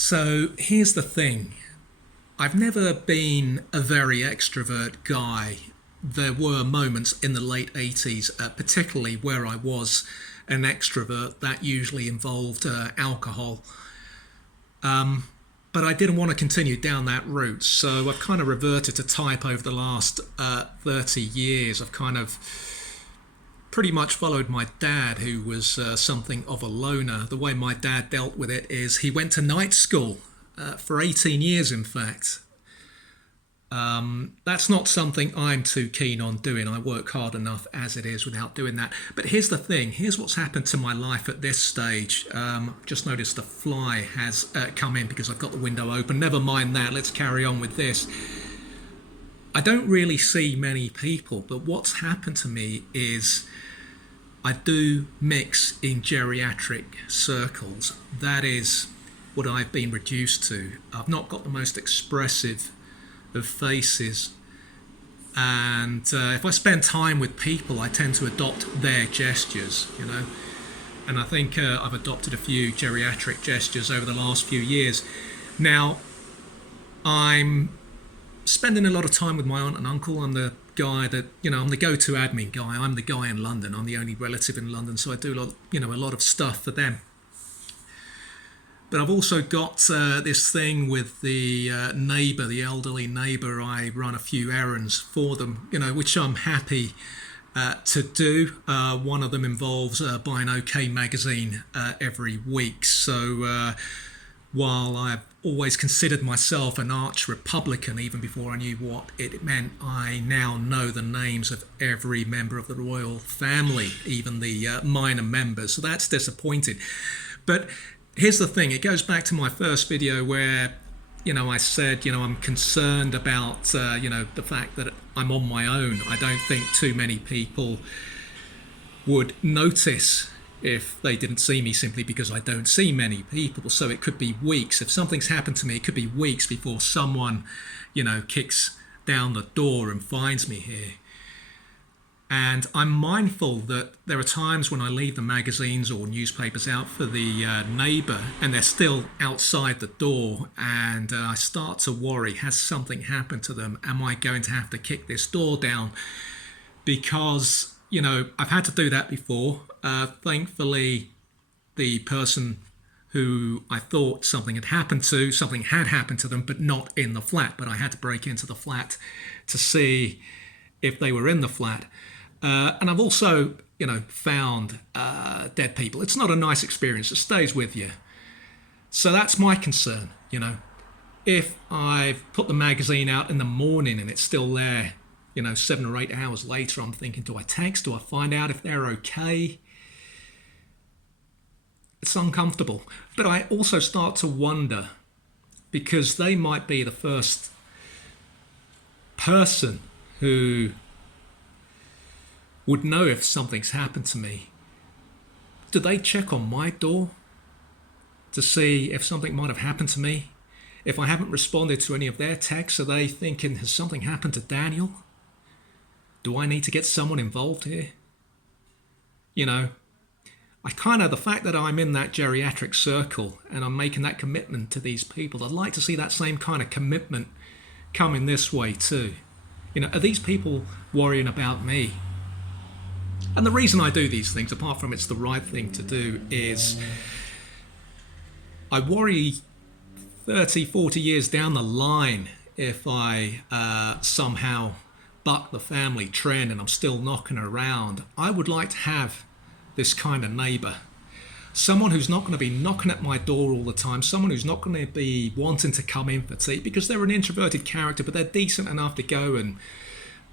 So here's the thing. I've never been a very extrovert guy. There were moments in the late 80s, particularly where I was an extrovert. That usually involved alcohol. But I didn't want to continue down that route. So I've kind of reverted to type over the last 30 years. I've kind of pretty much followed my dad, who was something of a loner. The way my dad dealt with it is he went to night school for 18 years, in fact. That's not something I'm too keen on doing. I work hard enough as it is without doing that. But here's the thing. Here's what's happened to my life at this stage. Just noticed the fly has come in because I've got the window open. Never mind that. Let's carry on with this. I don't really see many people, but what's happened to me is I do mix in geriatric circles. That is what I've been reduced to. I've not got the most expressive of faces, and if I spend time with people, I tend to adopt their gestures. And I think I've adopted a few geriatric gestures over the last few years. Now, I'm spending a lot of time with my aunt and uncle. I'm the guy I'm the go-to admin guy. I'm the guy in London. I'm the only relative in London, so I do a lot of stuff for them. But I've also got this thing with the neighbour, the elderly neighbour. I run a few errands for them, which I'm happy to do. One of them involves buying OK magazine every week. So while I've always considered myself an arch Republican, even before I knew what it meant, I now know the names of every member of the royal family, even the minor members. So that's disappointing. But here's the thing. It goes back to my first video where, I said, I'm concerned about, the fact that I'm on my own. I don't think too many people would notice if they didn't see me, simply because I don't see many people. So it could be weeks. If something's happened to me, it could be weeks before someone, kicks down the door and finds me here. And I'm mindful that there are times when I leave the magazines or newspapers out for the neighbour and they're still outside the door, and I start to worry, has something happened to them? Am I going to have to kick this door down? Because, I've had to do that before. Thankfully, the person who I thought something had happened to them, but not in the flat. But I had to break into the flat to see if they were in the flat. And I've also, found dead people. It's not a nice experience. It stays with you. So that's my concern, If I've put the magazine out in the morning and it's still there, 7 or 8 hours later, I'm thinking, do I text? Do I find out if they're okay? It's uncomfortable. But I also start to wonder, because they might be the first person who would know if something's happened to me. Do they check on my door to see if something might have happened to me? If I haven't responded to any of their texts, are they thinking, has something happened to Daniel? Do I need to get someone involved here? The fact that I'm in that geriatric circle and I'm making that commitment to these people, I'd like to see that same kind of commitment coming this way too. Are these people worrying about me? And the reason I do these things, apart from it's the right thing to do, is I worry 30, 40 years down the line, if I somehow buck the family trend and I'm still knocking around, I would like to have this kind of neighbour. Someone who's not going to be knocking at my door all the time, someone who's not going to be wanting to come in for tea because they're an introverted character, but they're decent enough to go and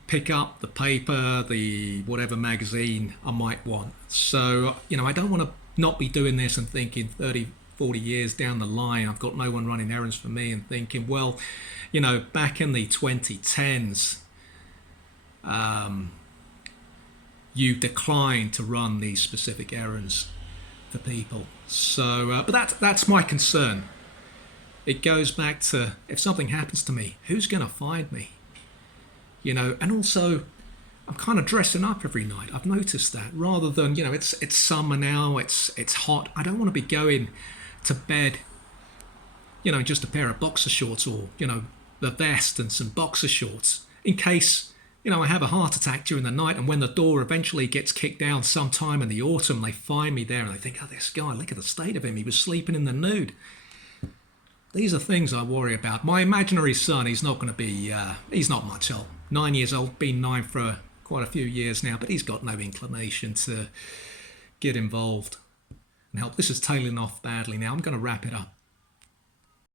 pick up the paper, the whatever magazine I might want. So, I don't want to not be doing this and thinking 30, 40 years down the line, I've got no one running errands for me, and thinking, well, back in the 2010s, you declined to run these specific errands for people. So, but that's my concern. It goes back to, if something happens to me, who's going to find me? And also, I'm kind of dressing up every night. I've noticed that, rather than, it's summer now, it's hot. I don't want to be going to bed just a pair of boxer shorts or, a vest and some boxer shorts in case, I have a heart attack during the night, and when the door eventually gets kicked down sometime in the autumn, they find me there and they think, oh, this guy, look at the state of him. He was sleeping in the nude. These are things I worry about. My imaginary son, he's not going to be, he's not much old. 9 years old, been 9 for quite a few years now, but he's got no inclination to get involved and help. This is tailing off badly now. I'm going to wrap it up.